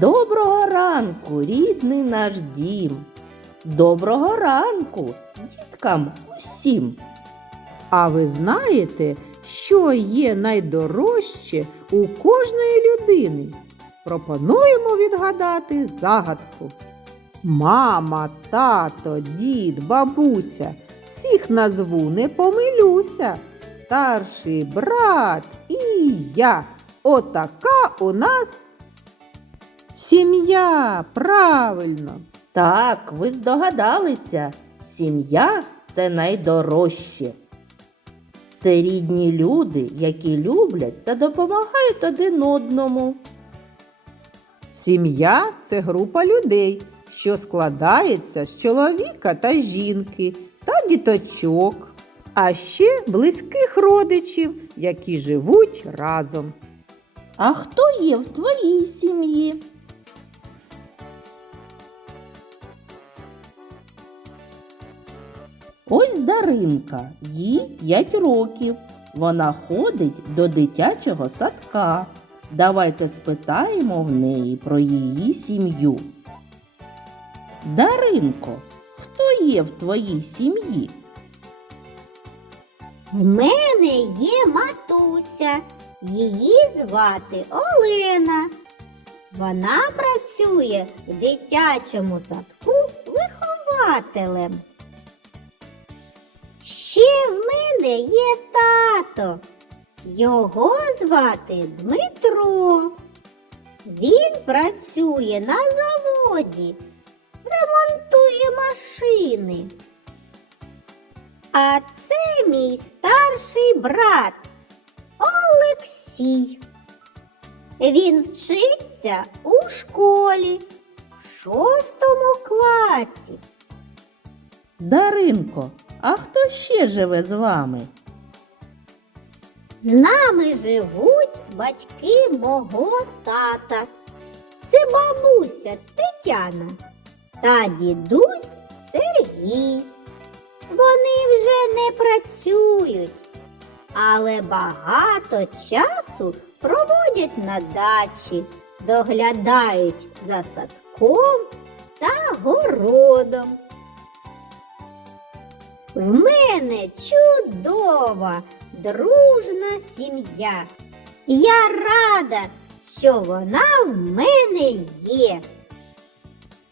Доброго ранку, рідний наш дім. Доброго ранку, діткам усім. А ви знаєте, що є найдорожче у кожної людини? Пропонуємо відгадати загадку. Мама, тато, дід, бабуся. Всіх назву не помилюся. Старший брат і я. Отака у нас сім'я. Правильно. Так, ви здогадалися, сім'я це найдорожче. Це рідні люди, які люблять та допомагають один одному. Сім'я це група людей, що складається з чоловіка та жінки та діточок, а ще близьких родичів, які живуть разом. А хто є в твоїй сім'ї? Ось Даринка, їй 5 років. Вона ходить до дитячого садка. Давайте спитаємо в неї про її сім'ю. Даринко, хто є в твоїй сім'ї? В мене є матуся. Її звати Олена. Вона працює в дитячому садку вихователем. Мене є тато. Його звати Дмитро. Він працює на заводі, ремонтує машини. А це мій старший брат Олексій. Він вчиться у школі в шостому класі. Даринко, а хто ще живе з вами? З нами живуть батьки мого тата. Це бабуся Тетяна та дідусь Сергій. Вони вже не працюють, але багато часу проводять на дачі, доглядають за садком та городом. В мене чудова, дружна сім'я. Я рада, що вона в мене є.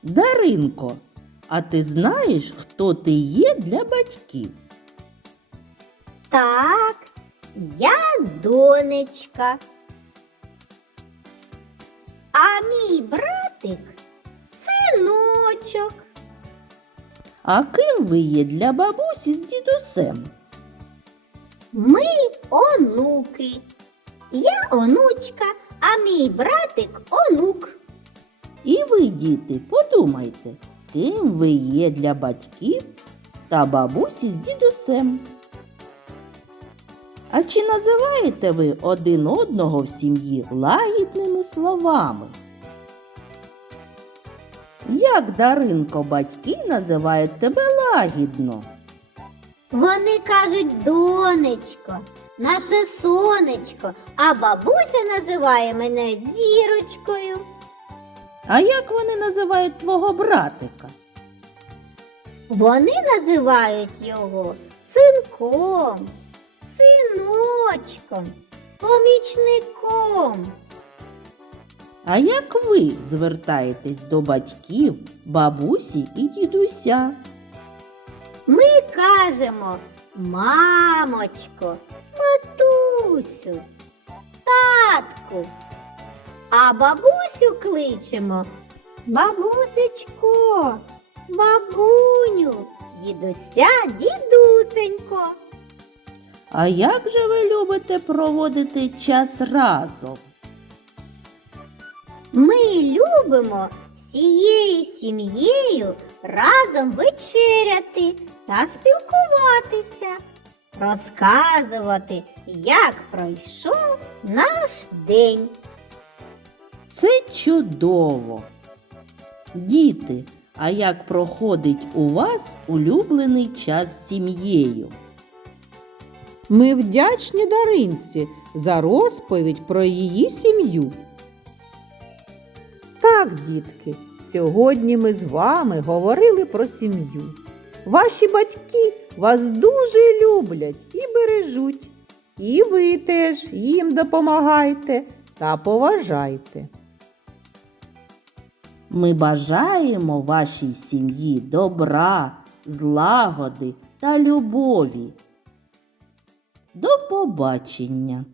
Даринко, а ти знаєш, хто ти є для батьків? Так, я донечка. А мій братик синочок. А ким ви є для бабусі з дідусем? Ми онуки. Я онучка, а мій братик онук. І ви, діти, подумайте, ким ви є для батьків та бабусі з дідусем. А чи називаєте ви один одного в сім'ї лагідними словами? Як Даринко батьки називають тебе лагідно? Вони кажуть донечко, наше сонечко, а бабуся називає мене зірочкою. А як вони називають твого братика? Вони називають його синком, синочком, помічником. А як ви звертаєтесь до батьків, бабусі і дідуся? Ми кажемо мамочко, матусю, татку. А бабусю кличемо бабусечко, бабуню, дідуся, дідусенько. А як же ви любите проводити час разом? Ми любимо всією сім'єю разом вечеряти та спілкуватися, розказувати, як пройшов наш день. Це чудово. Діти, а як проходить у вас улюблений час з сім'єю? Ми вдячні Даринці за розповідь про її сім'ю. Так, дітки, сьогодні ми з вами говорили про сім'ю. Ваші батьки вас дуже люблять і бережуть. І ви теж їм допомагайте та поважайте. Ми бажаємо вашій сім'ї добра, злагоди та любові. До побачення!